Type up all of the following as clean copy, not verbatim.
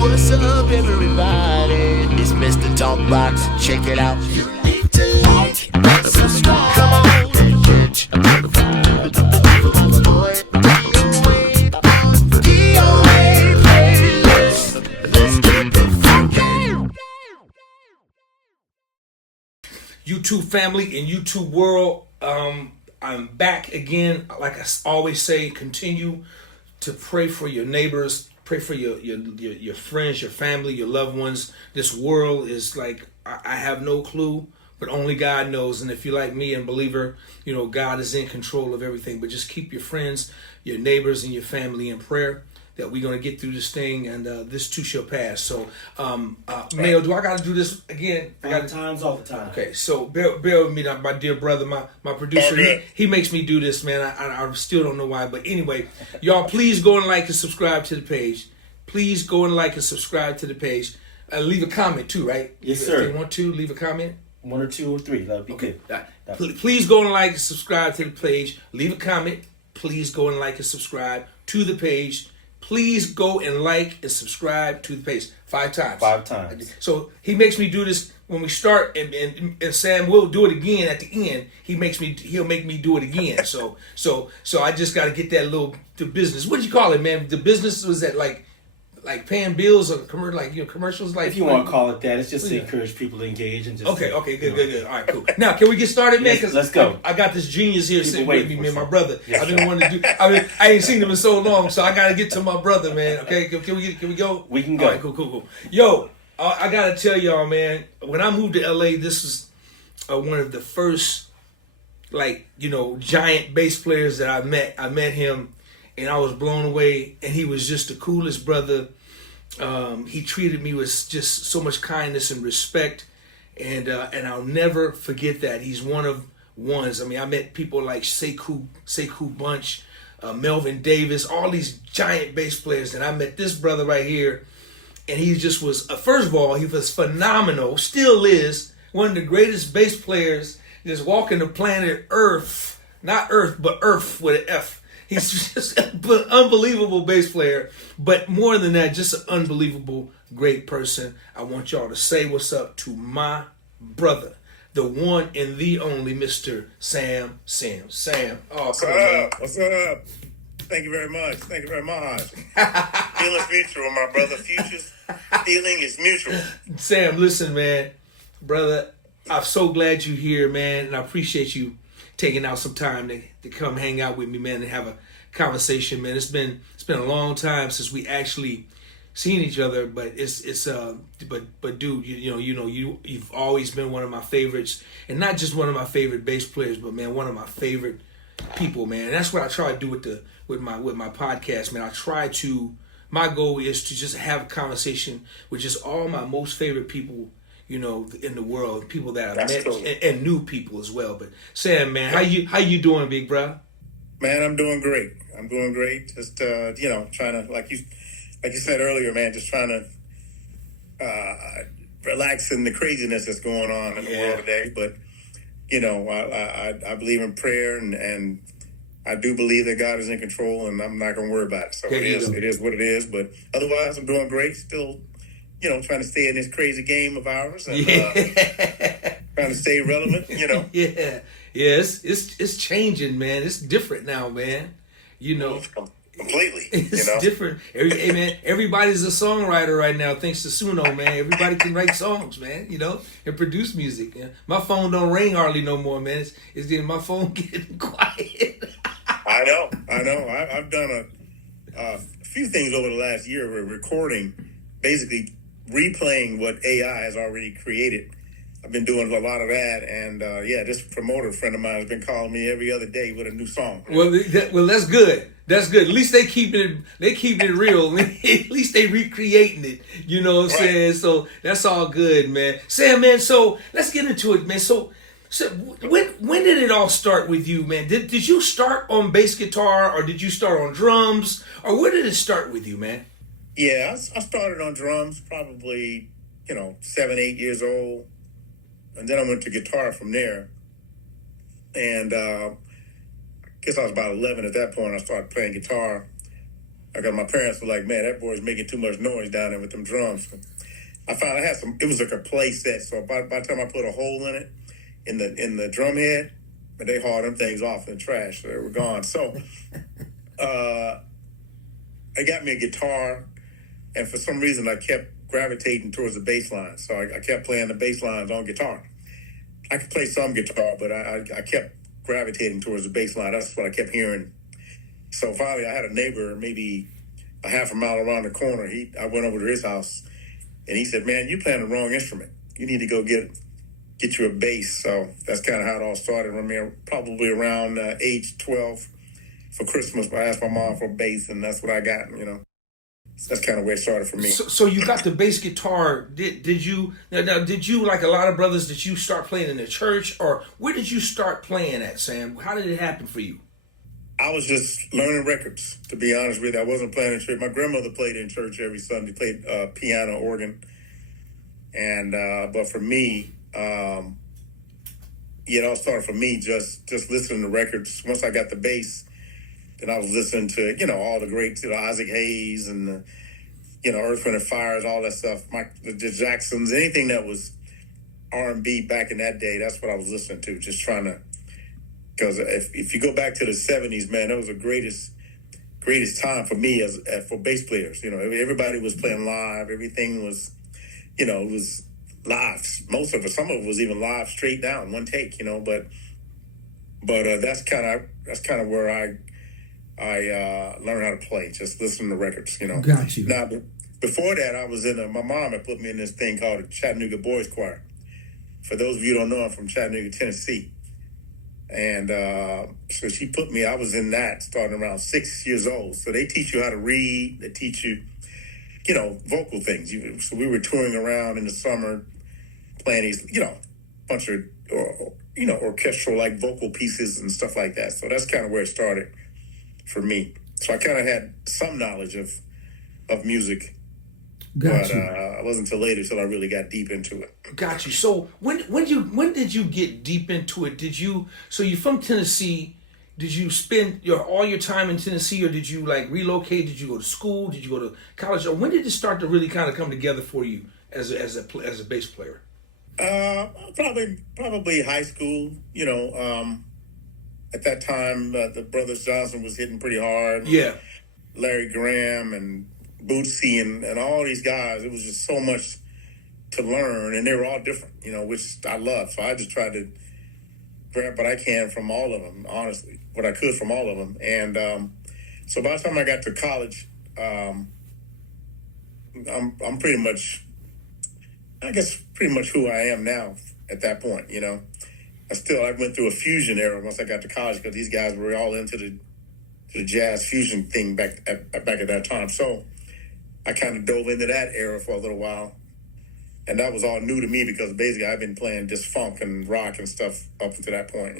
What's up, everybody? It's Mr. Talkbox. Check it out. You need to like and subscribe. Come on and catch a motherfucker. Boy, DOA playlist. Let's keep it funky. YouTube family and YouTube world, I'm back again. Like I always say, continue to pray for your neighbors, pray for your friends, your family, your loved ones. This world is like, I have no clue, but only God knows. And if you're like me and believer, you know, God is in control of everything. But just keep your friends, your neighbors, and your family in prayer that we're going to get through this thing, and this too shall pass. So, Mayo, do I got to do this again? Times all the time. Okay, so bear with me, my dear brother, my producer. He makes me do this, man. I still don't know why, but anyway, y'all, please go and like and subscribe to the page. Please go and like and subscribe to the page. Leave a comment too, right? Yes, sir. If they want to, leave a comment. 1 or 2 or 3. That'll be Okay. good. Please go and like and subscribe to the page. Leave a comment. Please go and like and subscribe to the page. Please go and like and subscribe to the page 5 times. 5 times. So he makes me do this when we start, and Sam will do it again at the end. He'll make me do it again. So I just got to get that the business. What do you call it, man? The business, was that like paying bills or commercials, like, if you want to call it that, it's just to encourage people to engage and just okay, good. All right, cool. Now, can we get started, man? Yes, let's go. I got this genius here sitting with me, man, my brother. Yes, I've been wanting to do. I ain't seen him in so long, so I got to get to my brother, man. Okay, can we go? We can go. All right, cool. Yo, I got to tell y'all, man. When I moved to LA, this was one of the first, giant bass players that I met. I met him, and I was blown away. And he was just the coolest brother. He treated me with just so much kindness and respect, and I'll never forget that. He's one of ones. I mean, I met people like Sekou Bunch, Melvin Davis, all these giant bass players, and I met this brother right here, and he just was, first of all, he was phenomenal, still is, one of the greatest bass players just walking the planet Earth, not Earth, but Earth with an F. He's just an unbelievable bass player, but more than that, just an unbelievable great person. I want y'all to say what's up to my brother, the one and the only Mr. Sam. Sam, oh, what's up? What's up? Thank you very much. Feeling's mutual, my brother. Future's feeling is mutual. Sam, listen, man, brother, I'm so glad you're here, man, and I appreciate you taking out some time to come hang out with me, man, and have a conversation, man. It's been a long time since we actually seen each other, but but dude, you've always been one of my favorites, and not just one of my favorite bass players, but man, one of my favorite people, man. And that's what I try to do with my podcast, man. My goal is to just have a conversation with just all my most favorite people, in the world, people that I met, cool. and new people as well. But Sam, man, how you doing, big bro? Man, I'm doing great. Just trying to, like you said earlier, man, just trying to relax in the craziness that's going on in the world today. But I believe in prayer, and I do believe that God is in control, and I'm not going to worry about it. So it is what it is. But otherwise, I'm doing great. Still, trying to stay in this crazy game of ours, and trying to stay relevant, Yeah, it's changing, man. It's different now, man. Completely. It's different. Hey, man, everybody's a songwriter right now, thanks to Suno, man. Everybody can write songs, man, and produce music. My phone don't ring hardly no more, man. It's getting, my phone getting quiet. I know. I've done a few things over the last year. We're recording, basically replaying what AI has already created. I've been doing a lot of that, and this promoter friend of mine has been calling me every other day with a new song. Well, that's good. That's good. At least they keeping it real. At least they recreating it. You know what I'm saying? So that's all good, man. Sam, man. So let's get into it, man. So when did it all start with you, man? Did you start on bass guitar, or did you start on drums, or where did it start with you, man? Yeah, I started on drums probably 7, 8 years old. And then I went to guitar from there. And I guess I was about 11 at that point. I started playing guitar. I got my parents were like, man, that boy's making too much noise down there with them drums. I found I had some. It was like a play set, so by the time I put a hole in it, in the drum head, but they hauled them things off in the trash. So they were gone. So, they got me a guitar, and for some reason I kept gravitating towards the bass line. So I kept playing the bass lines on guitar. I could play some guitar, but I kept gravitating towards the bass line. That's what I kept hearing. So finally, I had a neighbor maybe a half a mile around the corner. I went over to his house, and he said, "Man, you playing the wrong instrument. You need to go get you a bass." So that's kind of how it all started. I mean, probably around age 12 for Christmas, I asked my mom for a bass, and that's what I got. So that's kind of where it started for me. So you got the bass guitar. Did you now? Did you, like a lot of brothers, did you start playing in the church, or where did you start playing at, Sam? How did it happen for you? I was just learning records, to be honest with you. I wasn't playing in church. My grandmother played in church every Sunday, played piano, organ. And, but for me, it all started for me just listening to records. Once I got the bass, then I was listening to, all the greats, Isaac Hayes and, Earth, Wind and Fires, all that stuff, the Jacksons, anything that was R&B back in that day, that's what I was listening to, just trying to. Because if you go back to the 70s, man, that was the greatest time for me for bass players. Everybody was playing live. Everything was, it was live. Some of it was even live, straight down, one take. But that's kind of where I learned how to play. Just listening to records. Got you. Now, before that, I was my mom had put me in this thing called the Chattanooga Boys Choir. For those of you who don't know, I'm from Chattanooga, Tennessee. And so she put me, I was in that starting around 6 years old. So they teach you how to read. They teach you, vocal things. So we were touring around in the summer playing these, bunch of, orchestral like vocal pieces and stuff like that. So that's kind of where it started for me. So I kind of had some knowledge of music. But it wasn't until later till I really got deep into it. Got you. So when did you get deep into it? So you're from Tennessee? Did you spend all your time in Tennessee, or did you relocate? Did you go to school? Did you go to college? Or when did it start to really kind of come together for you as a bass player? Probably high school. At that time, the Brothers Johnson was hitting pretty hard. Yeah. Larry Graham and Bootsy and all these guys, it was just so much to learn, and they were all different, which I love. So I just tried to grab what I can from all of them, honestly, what I could from all of them. And so by the time I got to college, I'm pretty much who I am now at that point. I went through a fusion era once I got to college, because these guys were all into the jazz fusion thing back at that time. So I kind of dove into that era for a little while. And that was all new to me, because basically I've been playing just funk and rock and stuff up until that point,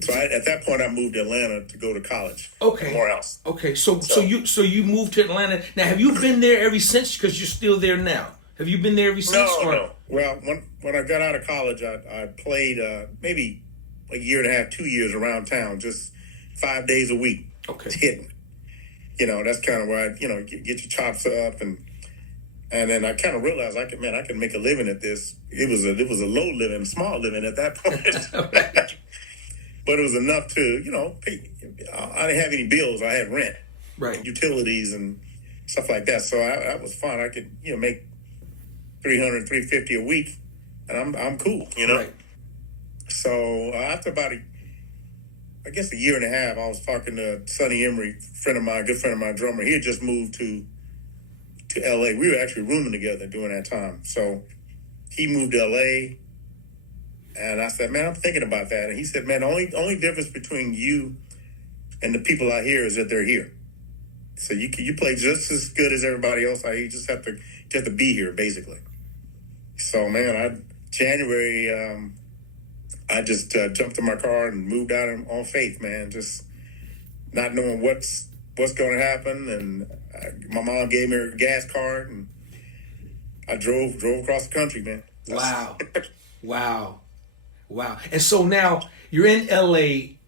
So at that point I moved to Atlanta to go to college. Okay. Somewhere else. Okay. So you moved to Atlanta. Now, have you been there ever since? Because you're still there now. Have you been there ever since? No. Well, when I got out of college, I played maybe a year and a half, 2 years around town, just 5 days a week. Okay. Hitting. That's kind of where I, get your chops up, and then I kind of realized I could make a living at this. It was a low living, small living at that point, but it was enough to, pay. I didn't have any bills. I had rent, right, utilities and stuff like that. So that was fun. I could, make $300, $350 a week, and I'm cool, Right. So after about a year and a half, I was talking to Sonny Emery, good friend of mine, drummer. He had just moved to LA. We were actually rooming together during that time. So he moved to LA, and I said, "Man, I'm thinking about that." And he said, "Man, the only difference between you and the people out here is that they're here. So you play just as good as everybody else. You just have to be here, basically." So, man, January. I just jumped in my car and moved out on faith, man. Just not knowing what's going to happen. And my mom gave me her gas card, and I drove across the country, man. Wow. And so now you're in LA.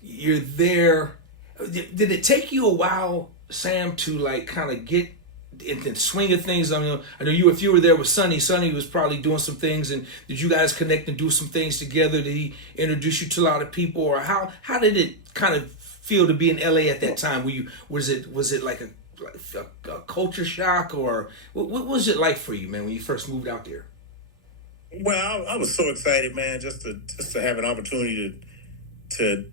You're there. Did it take you a while Sam to like kind of get in the swing of things? I mean, I know you, if you were there with Sonny, Sonny was probably doing some things, and did you guys connect and do some things together? Did he introduce you to a lot of people, or how did it kind of feel to be in LA at that time? Was it like a culture shock, or what was it like for you, man, when you first moved out there? Well, I was so excited, man, just to have an opportunity to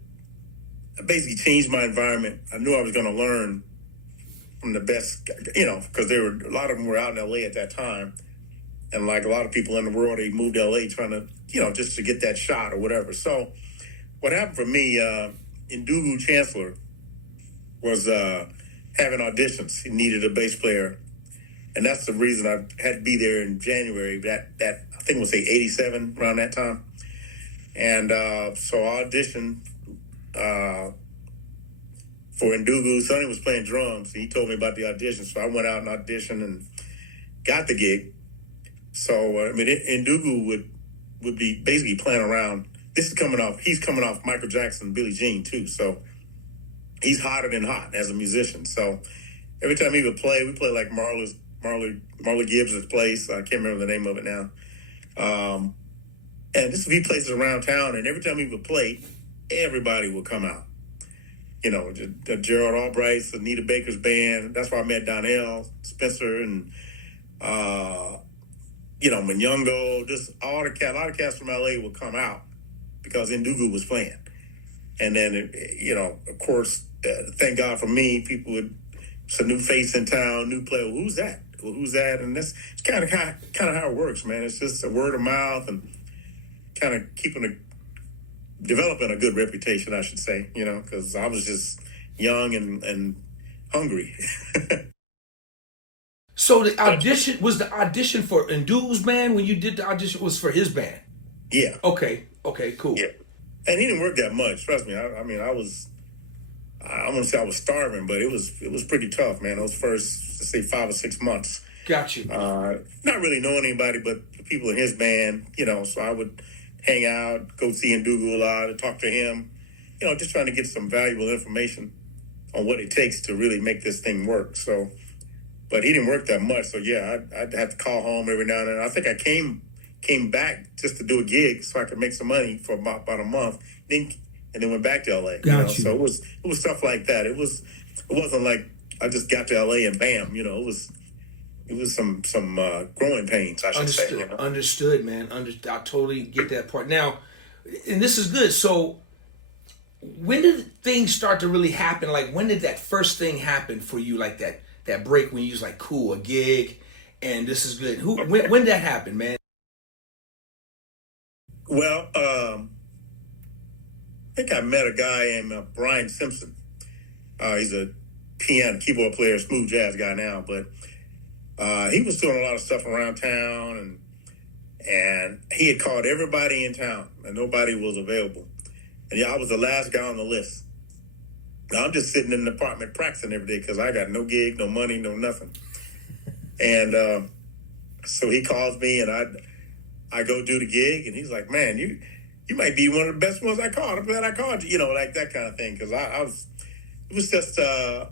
basically change my environment. I knew I was going to learn from the best, because a lot of them were out in LA at that time, and like a lot of people in the world, they moved to LA trying to, just to get that shot or whatever. So, what happened for me, Ndugu Chancellor was having auditions. He needed a bass player, and that's the reason I had to be there in January. That I think we'll say '87, around that time. And so I auditioned for Ndugu. Sonny was playing drums. He told me about the audition, so I went out and auditioned and got the gig. So Ndugu would be basically playing around. He's coming off Michael Jackson, Billie Jean too. So he's hotter than hot as a musician. So every time he would play, we play like Marley Gibbs' place. I can't remember the name of it now. And just a few places around town, and every time he would play, everybody would come out. Gerald Albright's, Anita Baker's band. That's where I met Donnell, Spencer, and Manyongo. Just a lot of cats from LA would come out because Ndugu was playing. And then, of course, thank God for me, it's a new face in town, new player. Who's that? Who's that? And it's kind of how it works, man. It's just a word of mouth and kind of developing a good reputation, I should say, because I was just young and hungry. So the audition for Ndugu's band? When you did the audition, was for his band? Yeah. Okay, cool. Yeah. And he didn't work that much, trust me. I mean, I want to say I was starving, but it was pretty tough, man. Those first, let's say, 5 or 6 months. Got you. Not really knowing anybody but the people in his band, so I would hang out, go see Ndugu a lot, and talk to him, just trying to get some valuable information on what it takes to really make this thing work. So, but he didn't work that much. So yeah, I'd have to call home every now and then. I think I came back just to do a gig so I could make some money for about a month. And then went back to LA. Got you. So it was stuff like that. It wasn't like I just got to LA and bam. It was some growing pains, I should say. Understood, man. I totally get that part. Now, and this is good. So, when did things start to really happen? Like, when did that first thing happen for you? Like that break when you was like, cool, a gig, and this is good. When did that happen, man? Well, I think I met a guy named Brian Simpson. He's a piano keyboard player, smooth jazz guy now, but he was doing a lot of stuff around town, and he had called everybody in town, and nobody was available. And I was the last guy on the list. Now, I'm just sitting in the apartment practicing every day because I got no gig, no money, no nothing. And so he calls me, and I go do the gig, and he's like, "Man, you might be one of the best ones I called. I'm glad I called you." Like that kind of thing. Because it was just, I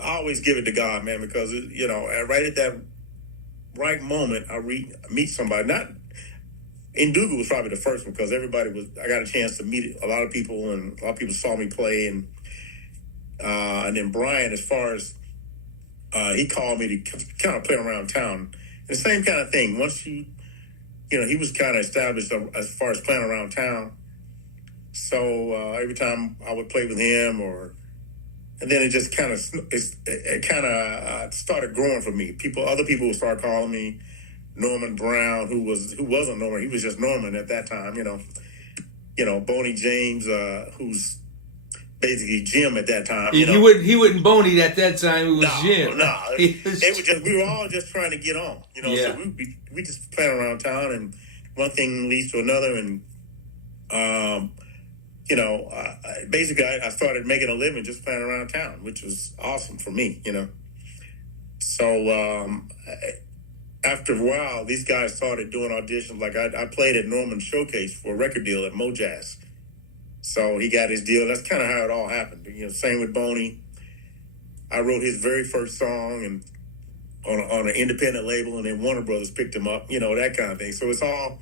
always give it to God, man, because, right at that right moment, I meet somebody. Ndugu was probably the first one because I got a chance to meet a lot of people, and a lot of people saw me play. And then Brian, as far as, he called me to kind of play around town. The same kind of thing. Once he was kind of established as far as playing around town. So every time I would play with him, and then it just kind of started growing for me. Other people would start calling me Norman Brown, who wasn't Norman. He was just Norman at that time. Boney James, who's basically Jim at that time. He wouldn't Boney at that time. It was Jim. No, we were all just trying to get on. Yeah. So we just playing around town, and one thing leads to another, and basically I started making a living just playing around town, which was awesome for me. So after a while, these guys started doing auditions. Like I played at Norman's showcase for a record deal at Mojazz. So he got his deal. That's kind of how it all happened. Same with Boney. I wrote his very first song and on an independent label, and then Warner Brothers picked him up. That kind of thing. So it's all,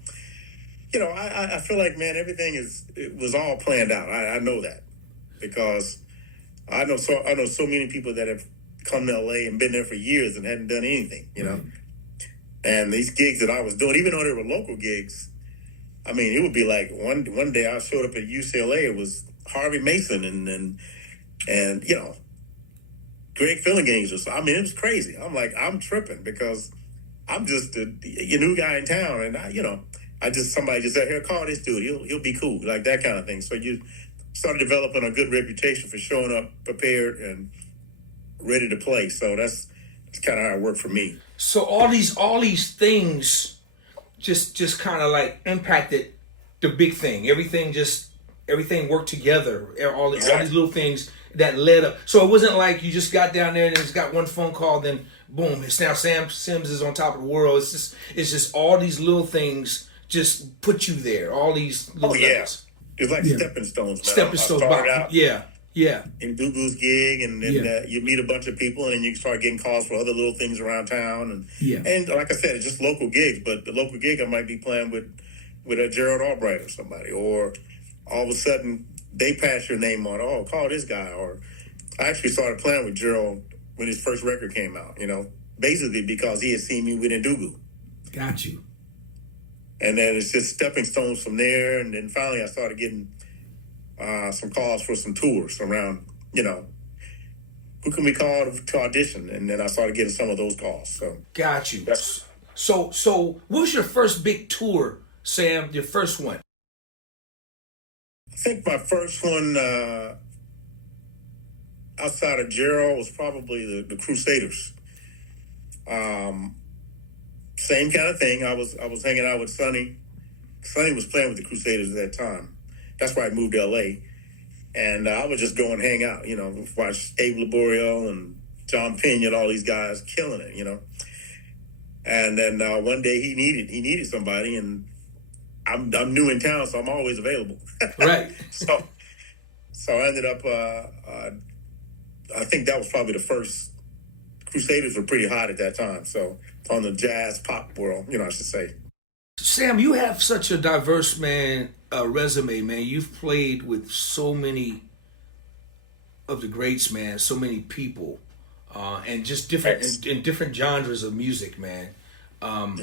I feel like, man, it was all planned out. I know that because I know so many people that have come to LA and been there for years and hadn't done anything. And these gigs that I was doing, even though they were local gigs, I mean, it would be like one day I showed up at UCLA. It was Harvey Mason and Greg Fillinganes or so. I mean, it was crazy. I'm like, I'm tripping because I'm just a new guy in town, and somebody just said, here, call this dude. He'll be cool, like that kind of thing. So you started developing a good reputation for showing up prepared and ready to play. So that's kind of how it worked for me. So all these things just kind of like impacted the big thing. Everything worked together. All these little things that led up. So it wasn't like you just got down there and just got one phone call, then boom, it's now Sam Sims is on top of the world. It's just all these little things just put you there. All these little things. It's like stepping stones, man. Stepping stones. Yeah. In Dugu's gig, and then you meet a bunch of people, and then you start getting calls for other little things around town, and like I said, it's just local gigs. But the local gig, I might be playing with a Gerald Albright or somebody, or all of a sudden they pass your name on. Oh, call this guy. Or I actually started playing with Gerald when his first record came out. Basically because he had seen me with Ndugu. Got you. And then it's just stepping stones from there, and then finally I started getting some calls for some tours around, who can we call to audition? And then I started getting some of those calls. So got you. So what was your first big tour, Sam? Your first one? I think my first one outside of Gerald was probably the Crusaders. Same kind of thing. I was hanging out with Sonny. Sonny was playing with the Crusaders at that time. That's why I moved to LA. And I would just go and hang out, watch Abe Laboriel and John Pena and all these guys killing it, And then one day he needed somebody, and I'm new in town, so I'm always available. Right. So I ended up, I think that was probably the first. Crusaders were pretty hot at that time, so on the jazz pop world, I should say. Sam, you have such a diverse resume, man. You've played with so many of the greats, man. So many people, and just different in different genres of music, man. How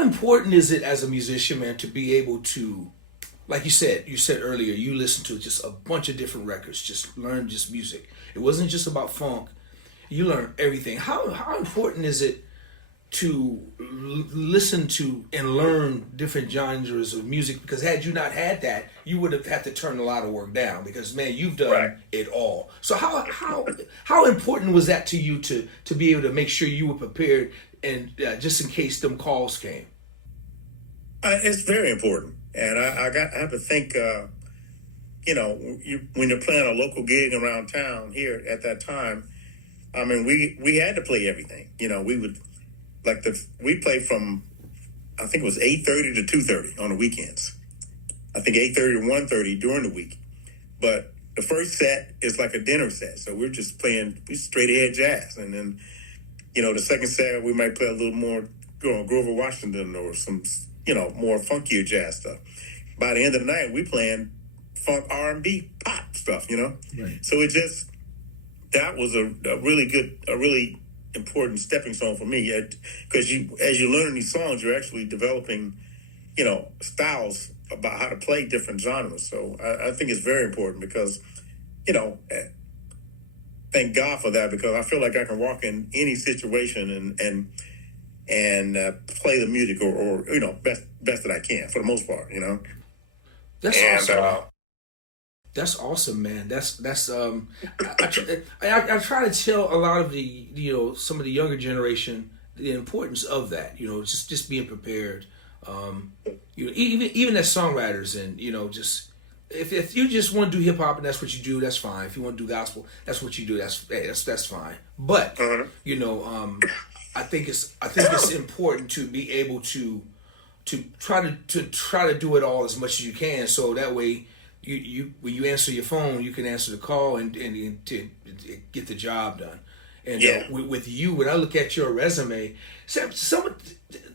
important is it as a musician, man, to be able to, like you said earlier, you listened to just a bunch of different records, just learn just music. It wasn't just about funk. You learned everything. How important is it to listen to and learn different genres of music? Because had you not had that, you would have had to turn a lot of work down. Because man, you've done it all. So how important was that to you to be able to make sure you were prepared and just in case them calls came? It's very important, and I have to think. When you're playing a local gig around town here at that time, I mean, we had to play everything. We would we played from, I think it was 8:30 to 2:30 on the weekends. I think 8:30 to 1:30 during the week. But the first set is like a dinner set, so we're just playing straight ahead jazz, and then the second set we might play a little more Grover Washington or some more funkier jazz stuff. By the end of the night, we playing funk, R&B, pop stuff, Right. So that was a really important stepping stone for me, because as you learn these songs, you're actually developing, styles about how to play different genres. So I think it's very important because, thank God for that, because I feel like I can walk in any situation and play the music or best that I can for the most part, That's awesome. That's awesome, man. That's I try to tell a lot of the some of the younger generation the importance of that. Just being prepared. Even as songwriters, and just if you just want to do hip hop and that's what you do, that's fine. If you want to do gospel, that's what you do. That's fine. But I think it's important to be able to try to do it all as much as you can, so that way you when you answer your phone, you can answer the call and to get the job done. And with you, when I look at your resume, share some of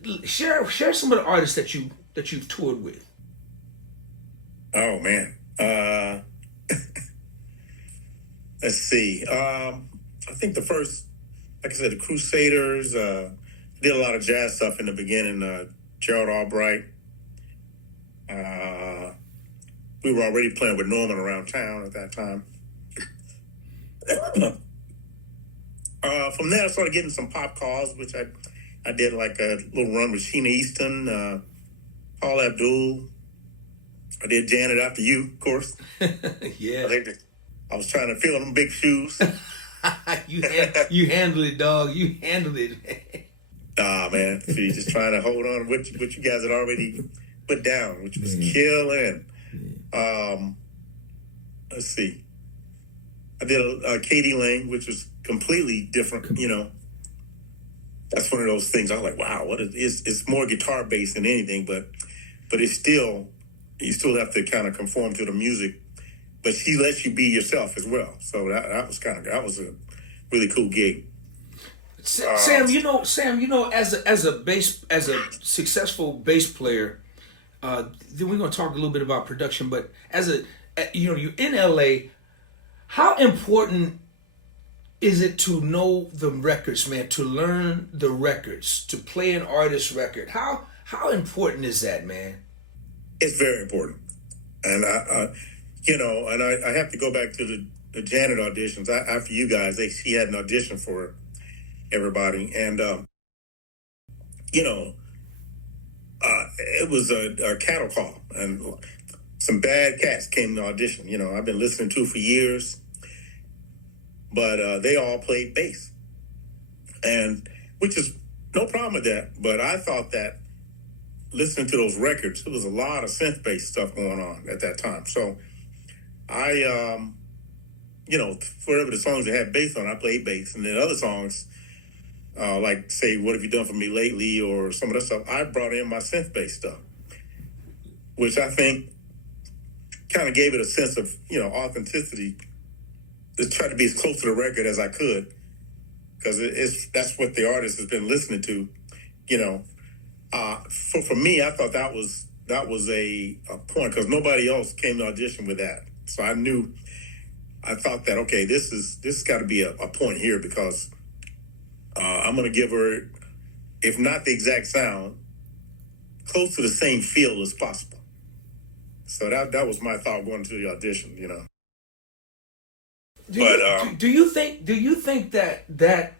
the artists that you've toured with. Oh man, let's see. I think the first, like I said, the Crusaders. Did a lot of jazz stuff in the beginning. Gerald Albright. We were already playing with Norman around town at that time. From there, I started getting some pop calls, which I did like a little run with Sheena Easton, Paul Abdul. I did Janet After You, of course. Yeah. I was trying to fill them big shoes. You handled it, dog. You handled it. Man. See, just trying to hold on to what you guys had already put down, which was killing. Let's see. I did a Katie Lang, which was completely different. You know, that's one of those things. I was like, wow, it's more guitar based than anything, but it's still, you still have to kind of conform to the music. But she lets you be yourself as well. So that was a really cool gig. Sam, as a successful bass player, then we're gonna talk a little bit about production. But you're in LA, how important is it to know the records, man? To learn the records, to play an artist's record. How important is that, man? It's very important, and I have to go back to the Janet auditions. After you guys, she had an audition for everybody, and it was a cattle call, and some bad cats came to audition. You know, I've been listening to for years, but they all played bass, and which is no problem with that. But I thought that listening to those records, there was a lot of synth bass stuff going on at that time. So I, whatever the songs that had bass on, I played bass, and then other songs. Like, say, What Have You Done For Me Lately, or some of that stuff, I brought in my synth-based stuff, which I think kind of gave it a sense of, authenticity, to try to be as close to the record as I could, because that's what the artist has been listening to, For me, I thought that was a point, because nobody else came to audition with that. So I thought that, okay, this has got to be a point here, because I'm going to give her, if not the exact sound, close to the same feel as possible. So that was my thought going to the audition, Do you think that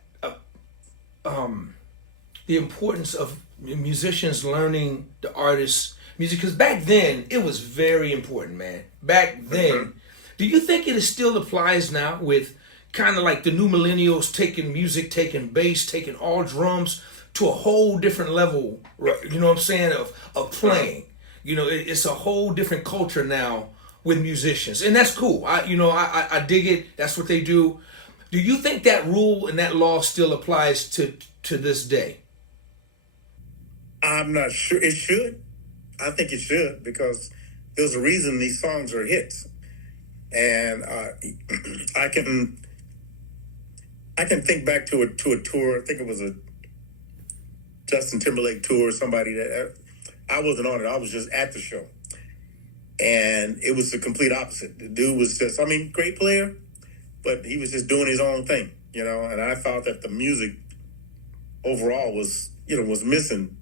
the importance of musicians learning the artist's music, because back then it was very important, man. Back then, do you think it still applies now with kind of like the new millennials taking music, taking bass, taking all drums to a whole different level, right? You know what I'm saying, of playing? It's a whole different culture now with musicians, and that's cool. I dig it. That's what they do. Do you think that rule and that law still applies to this day? I'm not sure. It should. I think it should, because there's a reason these songs are hits, and I can think back to a tour. I think it was a Justin Timberlake tour or somebody that I wasn't on it. I was just at the show. And it was the complete opposite. The dude was just, great player, but he was just doing his own thing, and I thought that the music overall was missing,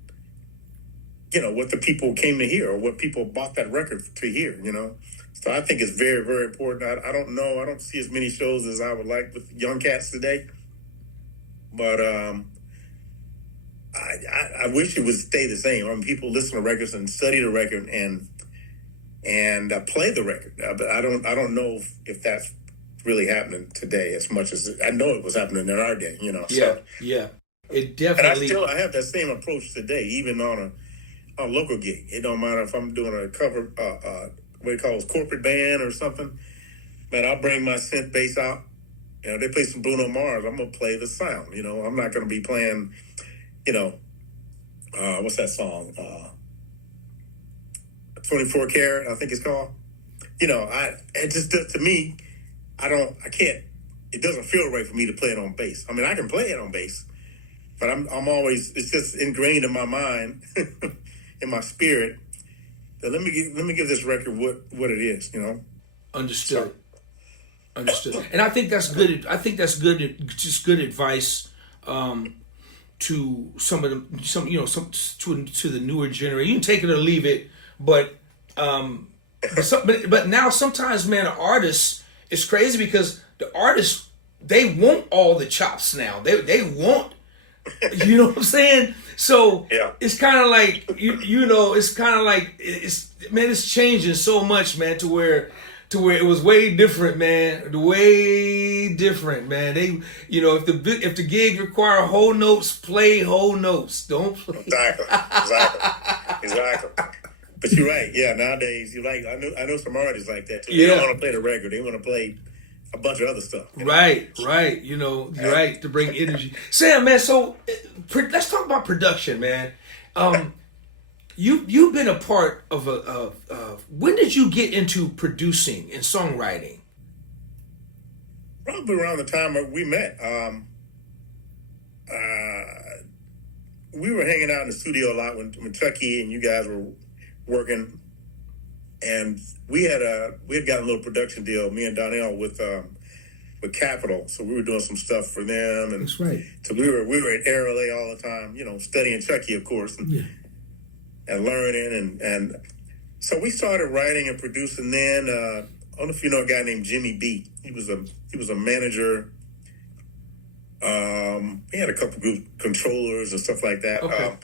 what the people came to hear, or what people bought that record to hear, So I think it's very, very important. I don't know. I don't see as many shows as I would like with young cats today. But I wish it would stay the same. People listen to records and study the record and play the record. But I don't know if that's really happening today as much as I know it was happening in our day. Yeah. It definitely. And I have that same approach today, even on a local gig. It don't matter if I'm doing a cover. What it calls corporate band or something, man, I'll bring my synth bass out. They play some Bruno Mars, I'm gonna play the sound. I'm not gonna be playing, what's that song? 24 Karat, I think it's called. it just does to me. I can't. It doesn't feel right for me to play it on bass. I mean, I can play it on bass, but I'm always. It's just ingrained in my mind, in my spirit. That let me give this record what it is. Understood. Understood. And I think that's good. I think that's good. Just good advice to some of them. To the newer generation. You can take it or leave it, but now sometimes, man, an artist is crazy because the artists, they want all the chops now. They want, you know what I'm saying? So yeah. It's kind of like it's kind of like it's changing so much, man, to where it was way different, man. Way different, man. They, if the gig require whole notes, play whole notes. Don't play. Exactly. But you're right. Yeah, nowadays you're right. I know some artists like that too. Yeah. They don't want to play the record. They want to play a bunch of other stuff. Right. You're right, to bring energy. Sam, man. So let's talk about production, man. You've been a part of when did you get into producing and songwriting? Probably around the time we met. We were hanging out in the studio a lot when Chucky and you guys were working, and we had gotten a little production deal, me and Donnell, with Capitol. So we were doing some stuff for them, and that's right. So we were at Air LA all the time, studying Chucky, of course, and learning, and so we started writing and producing. Then I don't know if you know a guy named Jimmy B. He was a manager. He had a couple group controllers and stuff like that. Okay.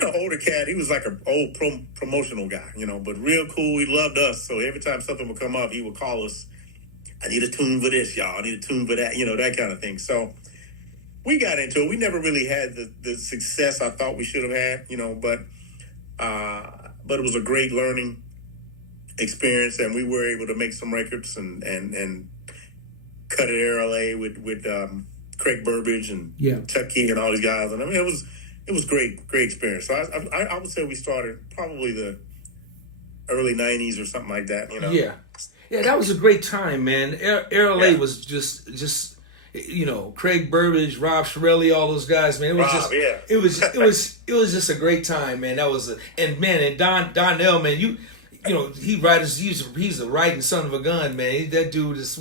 Older cat. He was like an old promotional guy, but real cool. He loved us. So every time something would come up, he would call us. I need a tune for this, y'all. I need a tune for that, that kind of thing. So we got into it. We never really had the success I thought we should have had, but it was a great learning experience, and we were able to make some records and cut at Air LA with Craig Burbridge and Chucky and all these guys. And I mean, it was great experience. So I would say we started probably the early 90s or something like that, Yeah, that was a great time, man. Air LA was just Craig Burbridge, Rob Shirelli, all those guys, man. It was just a great time, man. That was and Donnell, man, he's a writing son of a gun, man. That dude is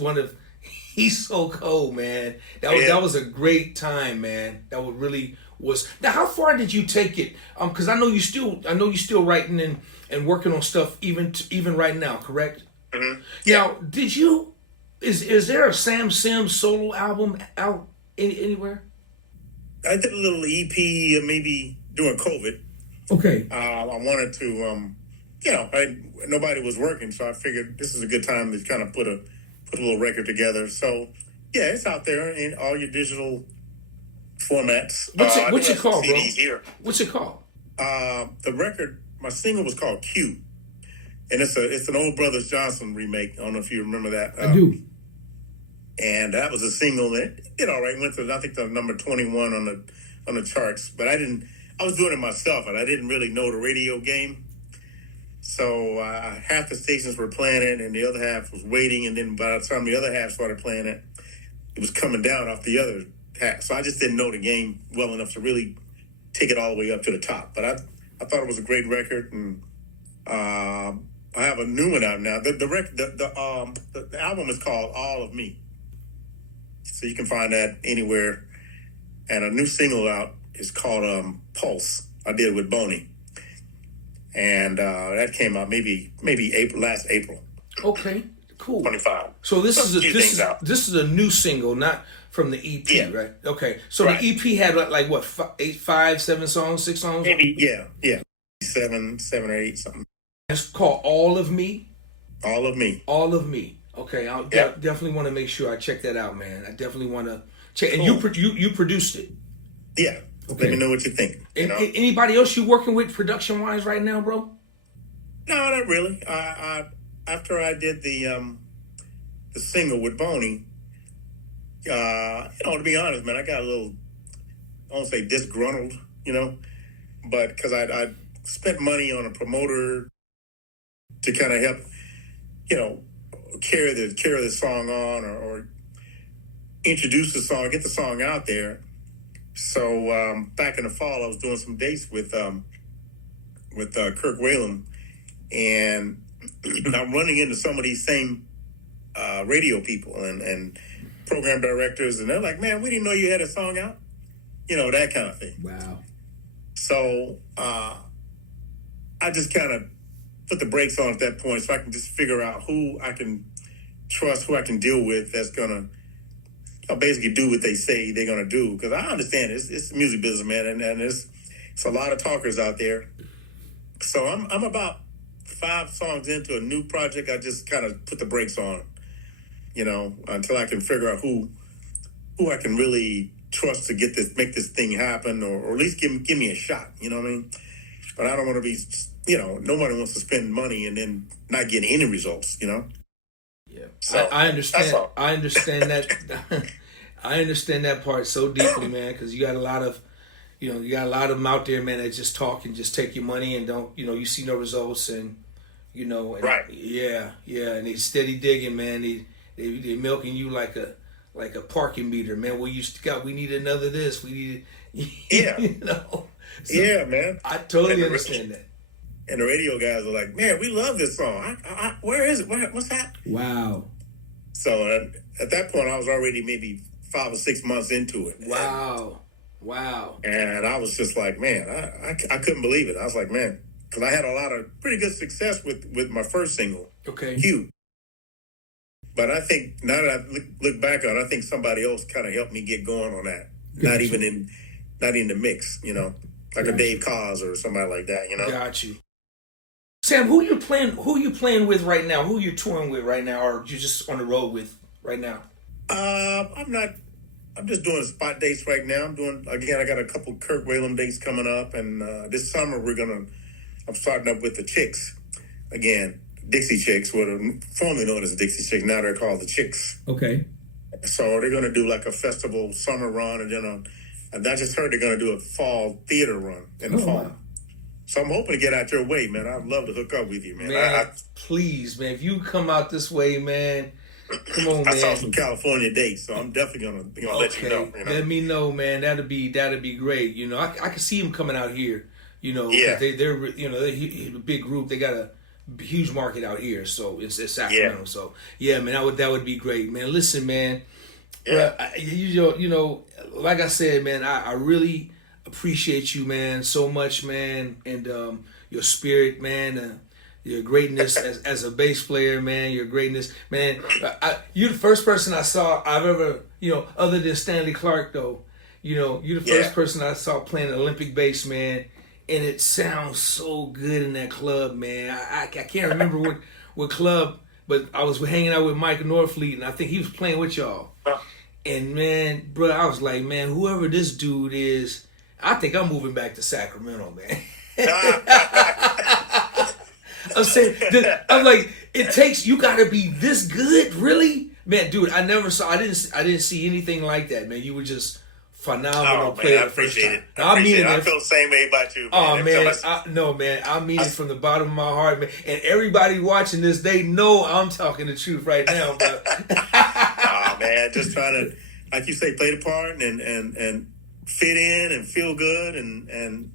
he's so cold, man. That was a great time, man. That really was. Now, how far did you take it? Because I know you still writing and working on stuff even right now, correct? Mm-hmm. Now, did you? Is there a Sam Sims solo album out anywhere? I did a little EP maybe during COVID. Okay. I wanted to, nobody was working, so I figured this is a good time to kind of put a little record together. So, yeah, it's out there in all your digital formats. What's it called, bro? Here. What's it called? The record, my single was called Q. And it's an Old Brothers Johnson remake. I don't know if you remember that. I do. And that was a single that did all right. Went to, I think, the number 21 on the charts. But I was doing it myself, and I didn't really know the radio game. So half the stations were playing it, and the other half was waiting. And then by the time the other half started playing it, it was coming down off the other half. So I just didn't know the game well enough to really take it all the way up to the top. But I thought it was a great record, and I have a new one out now. The album is called All of Me, so you can find that anywhere. And a new single out is called Pulse. I did with Boney, and that came out maybe last April. Okay, cool. 25. So this is a new single, not from the EP, right? Okay, so right. The EP had like what, 7 songs, 6 songs? Maybe, yeah, 7 or 8 something. It's called All of Me? All of Me. All of Me. Okay, I'll definitely want to make sure I check that out, man. I definitely want to check. Cool. And you produced it? Yeah. Okay. Let me know what you think. Anybody else you working with production-wise right now, bro? No, not really. After I did the single with Boney, to be honest, man, I got a little, I won't say disgruntled, but because I spent money on a promoter to kind of help carry the song on or introduce the song, get the song out there. So back in the fall, I was doing some dates with Kirk Whalum, and I'm running into some of these same radio people and program directors, and they're like, "Man, we didn't know you had a song out," that kind of thing. Wow. So I just kind of put the brakes on at that point, so I can just figure out who I can trust, who I can deal with, that's gonna basically do what they say they're gonna do. Because I understand it's the music business, man, and it's a lot of talkers out there. So I'm about 5 songs into a new project. I just kind of put the brakes on, until I can figure out who I can really trust to make this thing happen, or at least give me a shot. You know what I mean? But I don't want to be, nobody wants to spend money and then not get any results. Yeah, so I understand. I understand that. I understand that part so deeply, man. Because you got a lot of, you got a lot of them out there, man, that just talk and just take your money and don't, you see no results, and and, right. Yeah, and they steady digging, man. They milking you like a parking meter, man. We need another this. We need, yeah, So yeah, man. I totally understand that. And the radio guys are like, "Man, we love this song. Where is it? What's that?" Wow. So at that point, I was already maybe 5 or 6 months into it. Wow. And I was just like, man, I couldn't believe it. I was like, man, because I had a lot of pretty good success with my first single, okay, Hugh. But I think now that I look back on it, I think somebody else kind of helped me get going on that. Not even in the mix, like a Dave Cause or somebody like that, Got you. Sam, who you playing with right now? Who you touring with right now, or you just on the road with right now? I'm just doing spot dates right now. I got a couple Kirk Whalum dates coming up, and this summer I'm starting up with the Chicks again, Dixie Chicks, what are formerly known as the Dixie Chicks. Now they're called the Chicks. Okay. So they're gonna do like a festival summer run, and then and I just heard they're gonna do a fall theater run in the fall. Wow. So I'm hoping to get out your way, man. I'd love to hook up with you, man. Man, please, man. If you come out this way, man, come on, man. I saw some California dates, so I'm definitely gonna let you know. Let me know, man. That'd be great. I can see them coming out here. Yeah. They're a big group. They got a huge market out here, so it's Sacramento. Yeah. So yeah, man, that would be great, man. Listen, man. Yeah. Like I said, man, I really appreciate you, man, so much, man, and your spirit, man, your greatness as a bass player, man, your greatness, man. You're the first person I've ever, other than Stanley Clarke, though, you're the first person I saw playing Olympic bass, man, and it sounds so good in that club, man. I can't remember what club, but I was hanging out with Mike Norfleet, and I think he was playing with y'all. And, man, bro, I was like, man, whoever this dude is, I think I'm moving back to Sacramento, man. I'm like, you gotta be this good, really? Man, dude, I didn't see anything like that, man. You were just phenomenal player. I appreciate it. I feel the same way about you, man. Oh, man, I mean it from the bottom of my heart, man. And everybody watching this, they know I'm talking the truth right now, bro. Oh, man, just trying to, like you say, play the part and fit in and feel good, and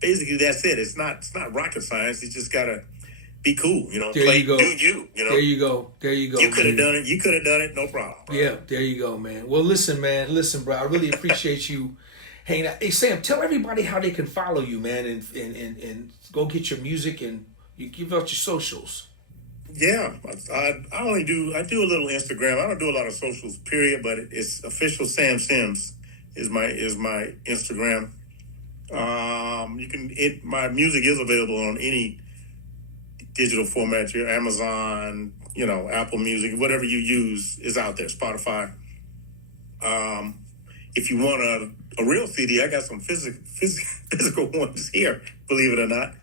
basically that's it. It's not rocket science. You just gotta be cool, There play, you go. do you, There you go. You could have done it. You could have done it, no problem, bro. Yeah, there you go, man. Well, listen, bro. I really appreciate you hanging out. Hey, Sam, tell everybody how they can follow you, man, and go get your music, and you give out your socials. Yeah, I do a little Instagram. I don't do a lot of socials, period. But it's official Sam Sims is my Instagram. My music is available on any digital format. Your Amazon, Apple Music, whatever you use is out there. Spotify. If you want a real CD, I got some physical ones here. Believe it or not.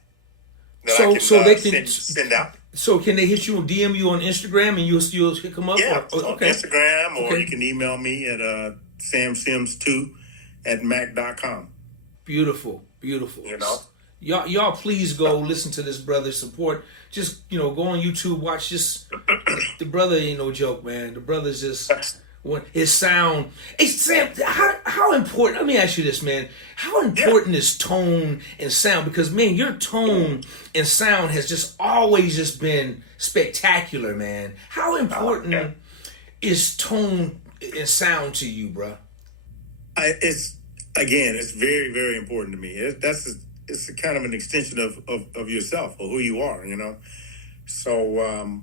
So they can send out. So can they hit you and DM you on Instagram and you'll pick them up? Yeah, on Instagram, or you can email me at samsims2@mac.com. Beautiful. Y'all please go listen to this brother, support. Just, go on YouTube, watch this. The brother ain't no joke, man. The brother's just, his sound. Hey, Sam, how important, let me ask you this, man. How important is tone and sound? Because, man, your tone and sound has just always just been spectacular, man. How important is tone and sound to you, bro? It's very, very important to me. It's kind of an extension of yourself or who you are, So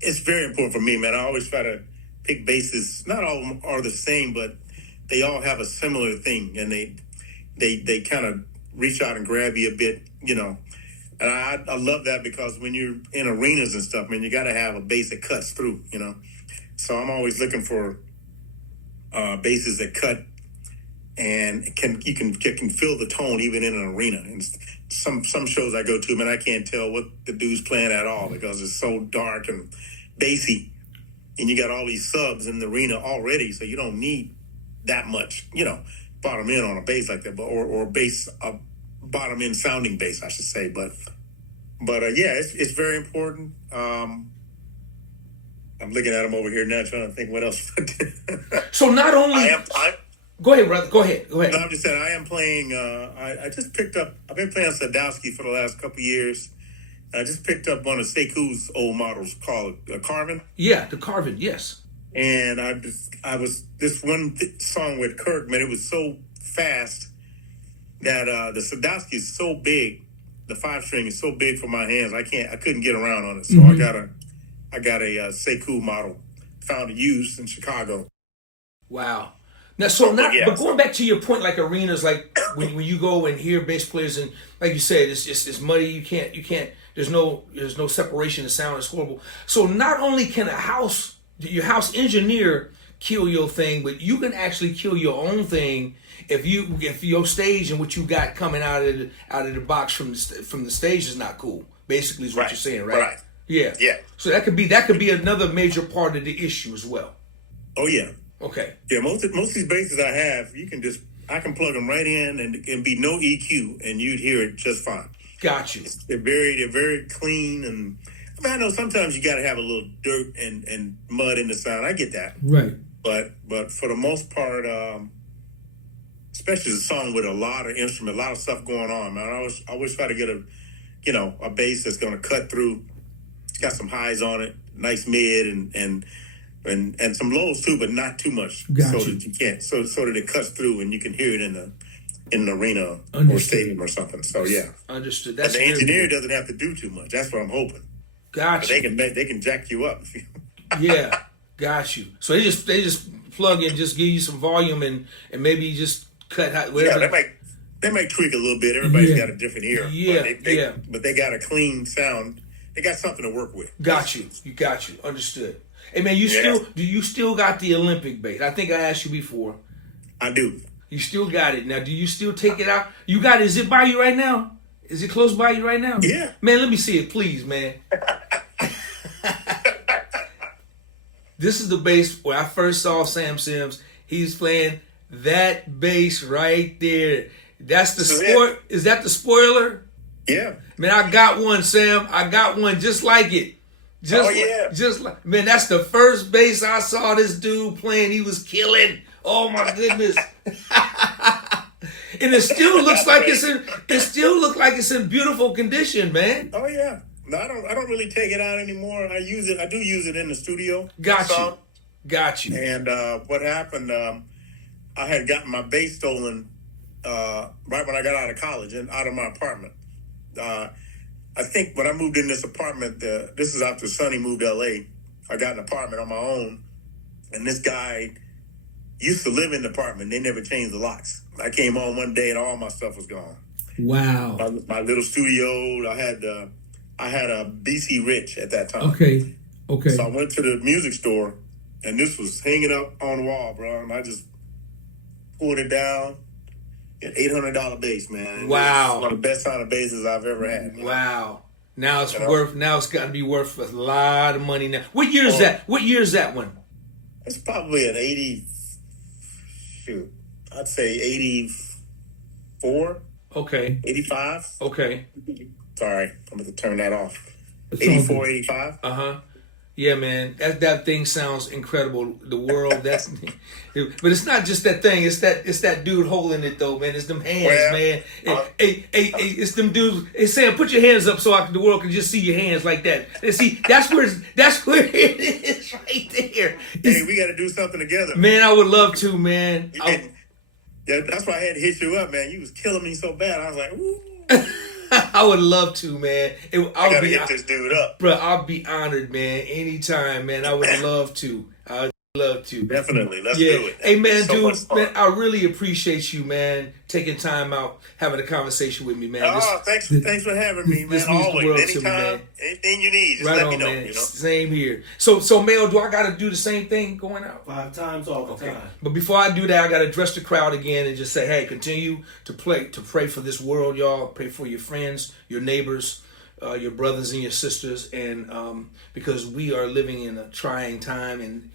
it's very important for me, man. I always try to pick bases. Not all of them are the same, but they all have a similar thing, and they kind of reach out and grab you a bit, And I love that because when you're in arenas and stuff, man, you got to have a bass that cuts through, So I'm always looking for basses that cut and you can feel the tone even in an arena. And some shows I go to, man, I can't tell what the dude's playing at all because it's so dark and bassy, and you got all these subs in the arena already, so you don't need that much, bottom end on a bass like that, but or bass bottom end sounding bass, I should say. But yeah, it's very important. I'm looking at him over here now, trying to think what else. So not only Go ahead, brother. Go ahead. No, I'm just saying I am playing. I just picked up. I've been playing Sadowski for the last couple of years. I just picked up one of Sekou's old models called Carvin. Yeah, the Carvin. Yes. And I was this one song with Kirk. Man, it was so fast that the Sadowski is so big. The 5-string is so big for my hands. I couldn't get around on it. So I got a Sekou model. Found it used in Chicago. Wow. Now, but going back to your point, like arenas, like when you go and hear bass players, and like you said, it's muddy. You can't. There's no separation. The sound is horrible. So not only can your house engineer kill your thing, but you can actually kill your own thing if your stage and what you got coming out of the box from the stage is not cool. Basically, is what you're saying, right? Right. Yeah. Yeah. So that could be another major part of the issue as well. Oh yeah. Okay. Yeah, most of these basses I have, I can plug them right in and be no EQ, and you'd hear it just fine. Got you. They're very clean, and I know sometimes you got to have a little dirt and mud in the sound. I get that, right? But for the most part, especially a song with a lot of instrument, a lot of stuff going on, man. I always try to get a bass that's going to cut through. It's got some highs on it, nice mid, and some lows too, but not too much, Gotcha. So that you can't, so that it cuts through and you can hear it in an arena or stadium or something. So yeah, understood. And the engineer doesn't have to do too much. That's what I'm hoping. Gotcha. But they can jack you up. Yeah, got you. So they just plug in, just give you some volume and maybe just cut whatever. Yeah, they might tweak a little bit. Everybody's got a different ear. Yeah, but they got a clean sound. They got something to work with. Got you. Understood. Hey man, do you still got the Olympic bass? I think I asked you before. I do. You still got it. Now, do you still take it out? You got it. Is it by you right now? Is it close by you right now? Yeah. Man, let me see it, please, man. This is the bass where I first saw Sam Sims. He's playing that bass right there. That's the sport. Is that the spoiler? Yeah. Man, I got one, Sam. I got one just like it. Man, that's the first bass I saw this dude playing. He was killing. Oh my goodness. And it still looks like it's in beautiful condition, man. Oh yeah. No, I don't really take it out anymore. I do use it in the studio. Got you. And what happened, I had gotten my bass stolen right when I got out of college and out of my apartment. I think when I moved in this apartment, this is after Sonny moved to LA, I got an apartment on my own, and this guy used to live in the apartment. They never changed the locks. I came home one day and all my stuff was gone. Wow. My little studio, I had a BC Rich at that time. Okay. So I went to the music store, and this was hanging up on the wall, bro, and I just pulled it down. An $800 bass, man. Wow. It's one of the best sounding basses I've ever had. Wow. Now it's got to be worth a lot of money now. What year is that? What year is that one? It's probably an I'd say 84. Okay. 85. Okay. Sorry, I'm going to turn that off. It's all 84, good. 85. Yeah, man, that thing sounds incredible. The world, but it's not just that thing. It's that dude holding it though, man. It's them hands, Well, man. Hey, it's them dudes. Hey, Sam, put your hands up so the world can just see your hands like that. And see, that's where it is right there. Hey, we got to do something together. Man, I would love to, man. Yeah, that's why I had to hit you up, man. You was killing me so bad. I was like, ooh. I would love to, man. I gotta hit this dude up. Bro, I'll be honored, man. Anytime, man. I would love to. I'd love to. Definitely. Let's do it. Hey, man, So much dude, fun. man, I really appreciate you, man, taking time out, having a conversation with me, man. Thanks for having me, man. this means the Always. world to me, Anytime, man. anything you need, just Right let on, me know. man. You know? Same here. So, Mel, do I got to do the same thing going out? 5 times all the time. But before I do that, I got to address the crowd again and just say, hey, continue to pray for this world, y'all. Pray for your friends, your neighbors, your brothers and your sisters, and because we are living in a trying time, and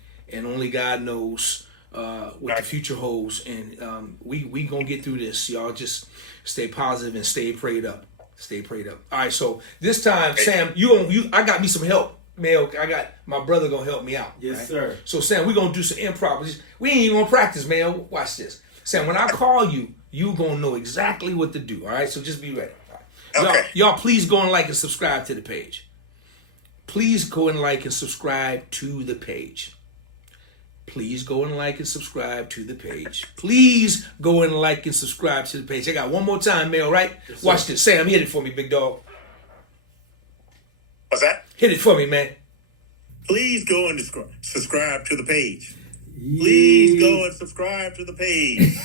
only God knows what the future holds, and we gonna get through this, y'all. Just stay positive and stay prayed up. Stay prayed up. All right, so this time, Sam, I got me some help. Mel, I got my brother gonna help me out. Yes, right? sir. So Sam, we're gonna do some improv. We ain't even gonna practice, Mel. Watch this. Sam, when I call you, you gonna know exactly what to do. All right, so just be ready. All right. Okay. Y'all, please go and like and subscribe to the page. Please go and like and subscribe to the page. Please go and like and subscribe to the page. Please go and like and subscribe to the page. I got one more time, Mel, right? Yes, watch this. Sam, hit it for me, big dog. What's that? Hit it for me, man. Please go and subscribe to the page. Please go and subscribe to the page.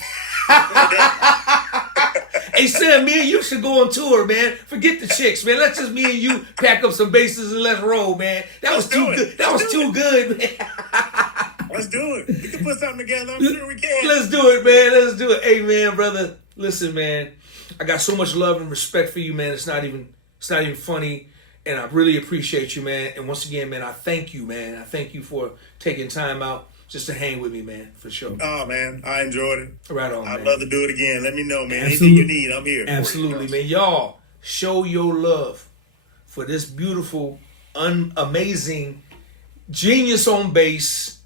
Hey, Sam, me and you should go on tour, man. Forget the chicks, man. Let's just me and you pack up some bases and let's roll, man. That was too good. That was too good, man. Let's do it. We can put something together. I'm sure we can. Let's do it, man. Let's do it. Hey, man, brother. Listen, man. I got so much love and respect for you, man. It's not even funny. And I really appreciate you, man. And once again, man, I thank you, man. I thank you for taking time out just to hang with me, man, for sure. Oh, man. I enjoyed it. Right on, man. I'd love to do it again. Let me know, man. Absolutely. Anything you need, I'm here. Absolutely, man. Y'all, show your love for this beautiful, amazing genius on bass,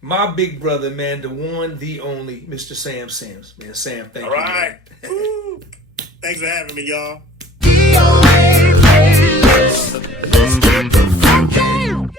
my big brother, man, the one, the only, Mr. Sam Sims. Man, Sam, thank All you. right. Man. Woo. Thanks for having me, y'all. DOA playlist. Let's get the funk out.